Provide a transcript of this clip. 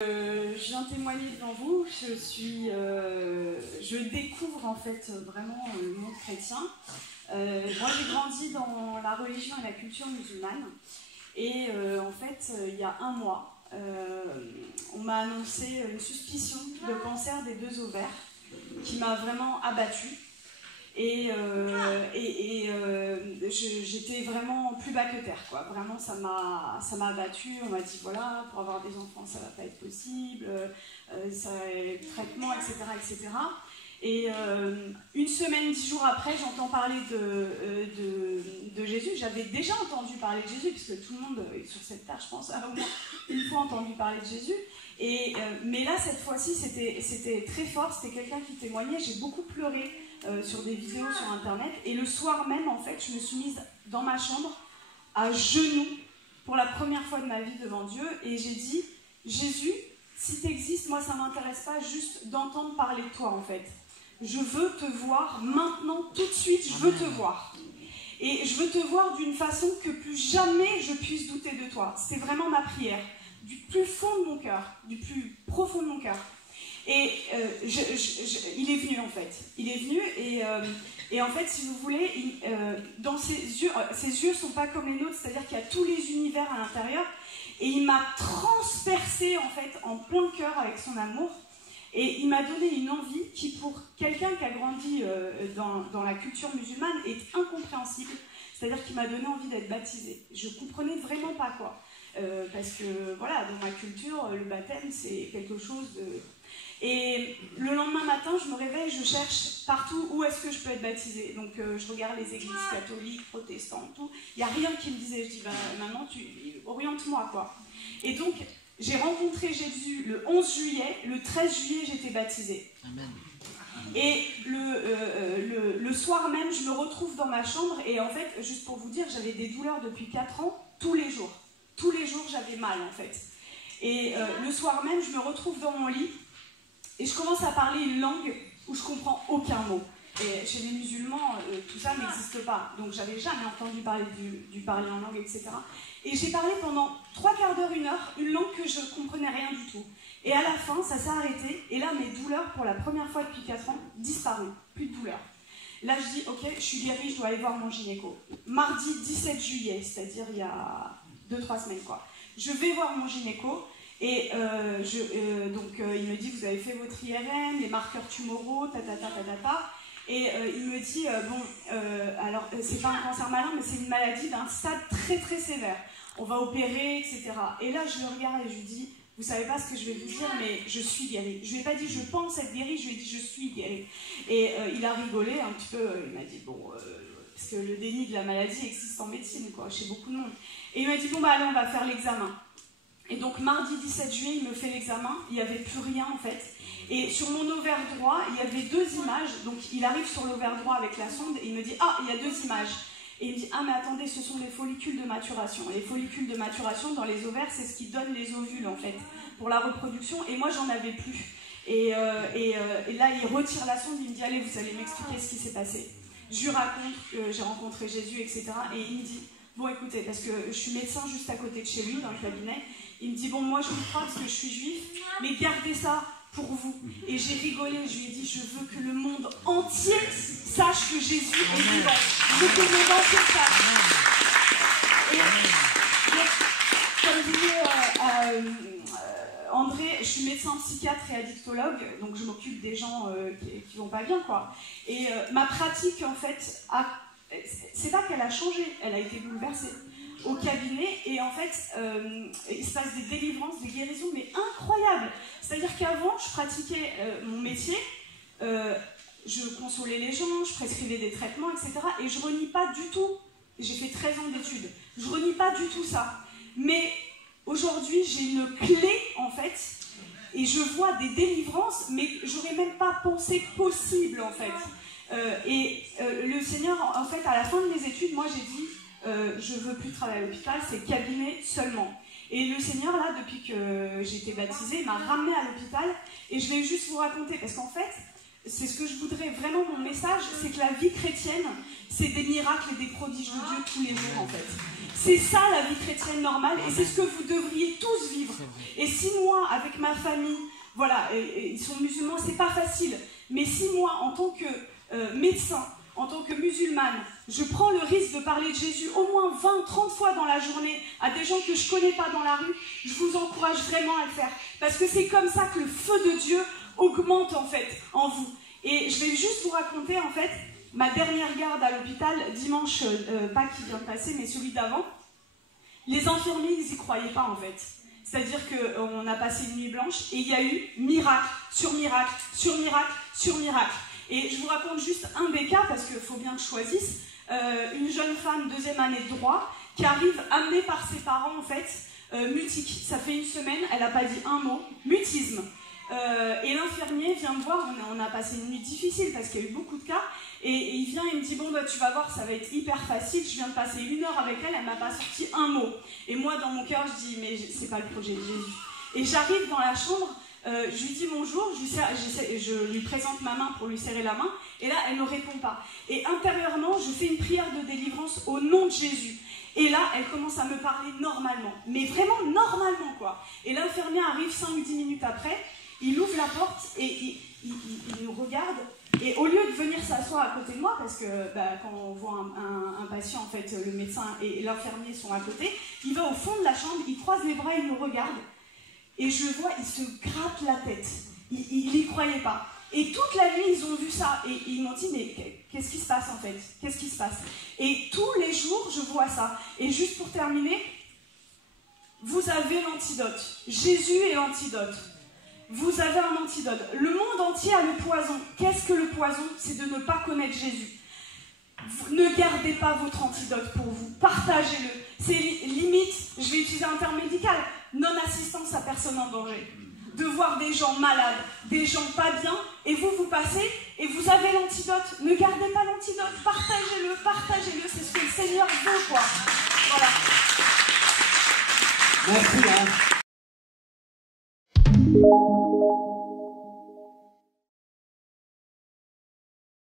Je viens témoigner devant vous. Je découvre en fait vraiment le monde chrétien. Moi, j'ai grandi dans la religion et la culture musulmane. Et en fait, il y a un mois, on m'a annoncé une suspicion de cancer des 2 ovaires qui m'a vraiment abattue. Et j'étais vraiment plus bas que terre, quoi. Vraiment, ça m'a abattue. On m'a dit, voilà, pour avoir des enfants, ça va pas être possible, ça va être traitement, etc., etc. Et une semaine, 10 jours après, j'entends parler de Jésus. J'avais déjà entendu parler de Jésus, puisque tout le monde sur cette terre, je pense, a au moins une fois entendu parler de Jésus. Mais là, cette fois-ci, c'était très fort. C'était quelqu'un qui témoignait. J'ai beaucoup pleuré sur des vidéos sur internet, et le soir même en fait je me suis mise dans ma chambre à genoux pour la première fois de ma vie devant Dieu, et j'ai dit: Jésus, si tu existes, moi ça m'intéresse pas juste d'entendre parler de toi en fait, je veux te voir maintenant, tout de suite, je veux te voir, et je veux te voir d'une façon que plus jamais je puisse douter de toi. C'était vraiment ma prière, du plus fond de mon cœur, du plus profond de mon cœur. Et il est venu en fait, il est venu, et en fait, si vous voulez, dans ses yeux ne sont pas comme les nôtres, c'est-à-dire qu'il y a tous les univers à l'intérieur, et il m'a transpercé en fait en plein cœur avec son amour, et il m'a donné une envie qui, pour quelqu'un qui a grandi dans la culture musulmane, est incompréhensible. C'est-à-dire qu'il m'a donné envie d'être baptisée. Je comprenais vraiment pas quoi, parce que voilà, dans ma culture, le baptême c'est quelque chose de... Et le lendemain matin, je me réveille, je cherche partout où est-ce que je peux être baptisée. Donc je regarde les églises catholiques, protestantes, tout. Il n'y a rien qui me disait. Je dis, bah, maintenant, oriente-moi, quoi. Et donc, j'ai rencontré Jésus le 11 juillet. Le 13 juillet, j'étais baptisée. Amen. Et le soir même, je me retrouve dans ma chambre. Et en fait, juste pour vous dire, j'avais des douleurs depuis 4 ans, tous les jours. Tous les jours, j'avais mal, en fait. Et le soir même, je me retrouve dans mon lit. Et je commence à parler une langue où je comprends aucun mot. Et chez les musulmans, tout ça n'existe pas. Donc j'avais jamais entendu parler du parler en langue, etc. Et j'ai parlé pendant 3/4 d'heure, 1 heure, une langue que je ne comprenais rien du tout. Et à la fin, ça s'est arrêté. Et là, mes douleurs, pour la première fois depuis 4 ans, disparues. Plus de douleurs. Là, je dis, ok, je suis guérie, je dois aller voir mon gynéco. Mardi 17 juillet, c'est-à-dire il y a 2-3 semaines, quoi. Je vais voir mon gynéco. Et donc il me dit, vous avez fait votre IRM, les marqueurs tumoraux, et il me dit, alors c'est pas un cancer malin, mais c'est une maladie d'un stade très très sévère, on va opérer, etc. Et là je le regarde et je lui dis, vous savez pas ce que je vais vous dire, mais je suis guérie. Je lui ai pas dit je pense être guérie, je lui ai dit je suis guérie. Et il a rigolé un petit peu, il m'a dit bon, parce que le déni de la maladie existe en médecine, quoi, chez beaucoup de monde. Et il m'a dit bon bah allez, on va faire l'examen. Et donc mardi 17 juillet, il me fait l'examen, il n'y avait plus rien en fait. Et sur mon ovaire droit, il y avait 2 images. Donc il arrive sur l'ovaire droit avec la sonde et il me dit, ah, il y a 2 images. Et il me dit, ah mais attendez, ce sont les follicules de maturation. Les follicules de maturation dans les ovaires, c'est ce qui donne les ovules en fait, pour la reproduction. Et moi, j'en avais plus. Et là, il retire la sonde, il me dit, allez, vous allez m'expliquer ce qui s'est passé. Je lui raconte que j'ai rencontré Jésus, etc. Et il me dit, bon écoutez, parce que je suis médecin juste à côté de chez lui, dans le cabinet, il me dit, bon moi je vous crois parce que je suis juif, mais gardez ça pour vous. Et j'ai rigolé, je lui ai dit, je veux que le monde entier sache que Jésus est vivant. Je veux que le monde entier sache. Et comme disait André, je suis médecin psychiatre et addictologue, donc je m'occupe des gens qui vont pas bien, quoi. Et ma pratique, en fait, c'est pas qu'elle a changé, elle a été bouleversée au cabinet, et en fait il se passe des délivrances, des guérisons mais incroyables. C'est-à-dire qu'avant je pratiquais mon métier, je consolais les gens, je prescrivais des traitements, etc. et je renie pas du tout, j'ai fait 13 ans d'études, je renie pas du tout ça, mais aujourd'hui j'ai une clé en fait, et je vois des délivrances mais j'aurais même pas pensé possible en fait. Le Seigneur, en fait, à la fin de mes études, moi j'ai dit, je veux plus travailler à l'hôpital, c'est cabinet seulement. Et le Seigneur, là, depuis que j'ai été baptisée, m'a ramenée à l'hôpital, et je vais juste vous raconter, parce qu'en fait, c'est ce que je voudrais vraiment, mon message, c'est que la vie chrétienne, c'est des miracles et des prodiges de Dieu tous les jours, en fait. C'est ça la vie chrétienne normale et c'est ce que vous devriez tous vivre. Et si moi, avec ma famille, voilà, ils sont musulmans, c'est pas facile, mais si moi, en tant que médecin, en tant que musulmane, je prends le risque de parler de Jésus au moins 20, 30 fois dans la journée à des gens que je connais pas dans la rue, je vous encourage vraiment à le faire. Parce que c'est comme ça que le feu de Dieu augmente en fait en vous. Et je vais juste vous raconter en fait ma dernière garde à l'hôpital, dimanche, pas qui vient de passer, mais celui d'avant. Les infirmiers, ils n'y croyaient pas en fait. C'est-à-dire qu'on a passé une nuit blanche et il y a eu miracle sur miracle, sur miracle, sur miracle. Et je vous raconte juste un des cas, parce qu'il faut bien que je choisisse. Une jeune femme, 2e année de droit, qui arrive amenée par ses parents en fait, mutique. Ça fait une semaine, elle n'a pas dit un mot, mutisme. Et l'infirmier vient me voir, on a passé une nuit difficile parce qu'il y a eu beaucoup de cas, et il vient et me dit bon bah tu vas voir, ça va être hyper facile, je viens de passer 1 heure avec elle, elle m'a pas sorti un mot. Et moi dans mon cœur je dis mais c'est pas le projet de Jésus. Et j'arrive dans la chambre, je lui dis bonjour, je lui présente ma main pour lui serrer la main, et là elle ne répond pas. Et intérieurement je fais une prière de délivrance au nom de Jésus. Et là, elle commence à me parler normalement, mais vraiment normalement quoi. Et l'infirmier arrive 5-10 minutes après, il ouvre la porte et il nous regarde. Et au lieu de venir s'asseoir à côté de moi, parce que quand on voit un patient, en fait, le médecin et l'infirmier sont à côté, il va au fond de la chambre, il croise les bras, il nous regarde. Et je vois, il se gratte la tête. Il n'y croyait pas. Et toute la nuit, ils ont vu ça. Et ils m'ont dit, mais qu'est-ce qui se passe en fait? Qu'est-ce qui se passe? Et tous les jours, je vois ça. Et juste pour terminer, vous avez l'antidote. Jésus est l'antidote. Vous avez un antidote. Le monde entier a le poison. Qu'est-ce que le poison? C'est de ne pas connaître Jésus. Ne gardez pas votre antidote pour vous. Partagez-le. C'est limite, je vais utiliser un terme médical, non-assistance à personne en danger. De voir des gens malades, des gens pas bien, et vous passez, et vous avez l'antidote. Ne gardez pas l'antidote. Partagez-le, partagez-le. C'est ce que le Seigneur veut, quoi. Voilà. Merci, hein.